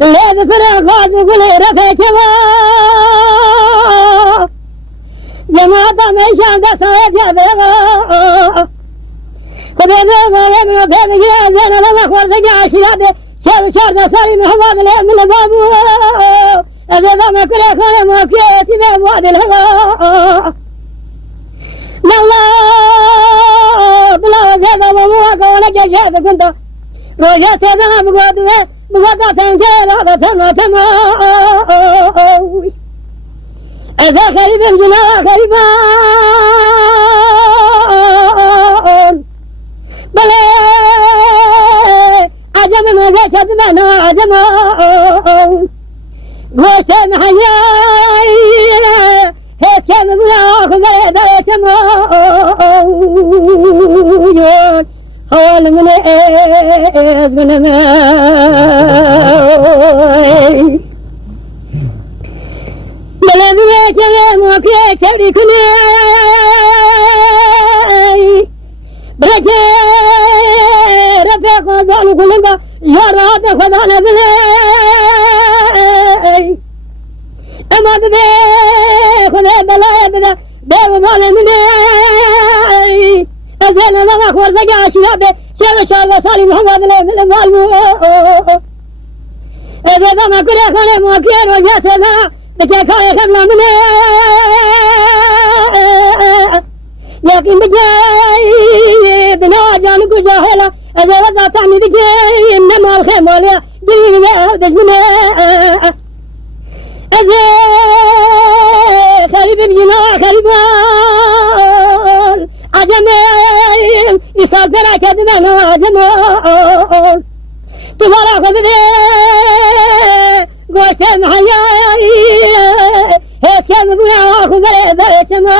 لا بفرق غاز ولا رفيتها جماعة ميشان ده صايد يعبها خبيبه ما يمنع بيبي جانا لما خورد جاشي شار ده صاري محمد اليوم اللي بابو أبدا ما كره خانه ما كيتي بواد الهوا لا بلا جذا بابو وانا جاي كنت روجات هذا بغدا تنجل هذا تما إذا خريب جنا خريبا بلا عجب ما جاء شدنا عجب وشان حياي هشام بلا خذ تما حوال من بلا بلا كلام وكي كبري كناي بركي رفيق ضال كلنا يا راد خدانا بلاي أما بلا خذ بلا بلا بلا مال مني أزين لما خور زجاج شباب شباب صالي محمد المالمو إذا ما كره خانه ما كير وجاتنا بتكاي خبلا مني لكن بجاي بنا جانك جاهلا إذا وضع تعني بجاي إنما الخيم ولا دنيا دجنا إذا خريب الجنا خريبان عجمال يسافر كذبنا عجمال تبارك خذني قوسم حياي هكذا بنا خذني بيتما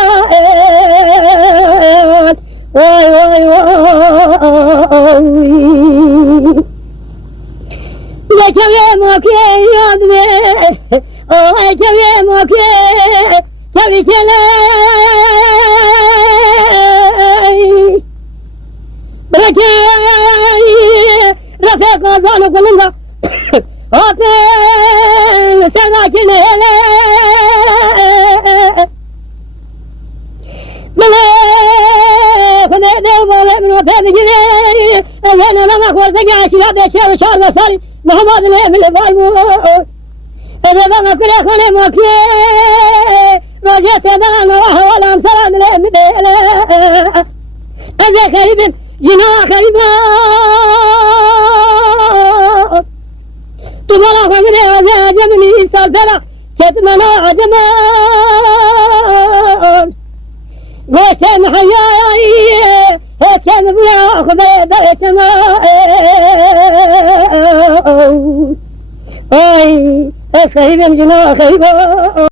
واي واي واي بيتما موكي يادني واي كذا موكي كذا بركي رفيق ضالو كلنا أوكي سماكين بلا فنادوا بلا من وفاة جنيه أنا لما خورت جاشي هذا شار وصاري محمد اليوم اللي بالمو إذا ما كل خلي موكي رجعت أنا نواه ولا أمسران اليوم اللي أجا خريب جنا خريبا تبارك خذني عجبني سالفنا كتمنا عجبا وشام حياي وشام بلا خذ بيتما اي خريب جنا خريبا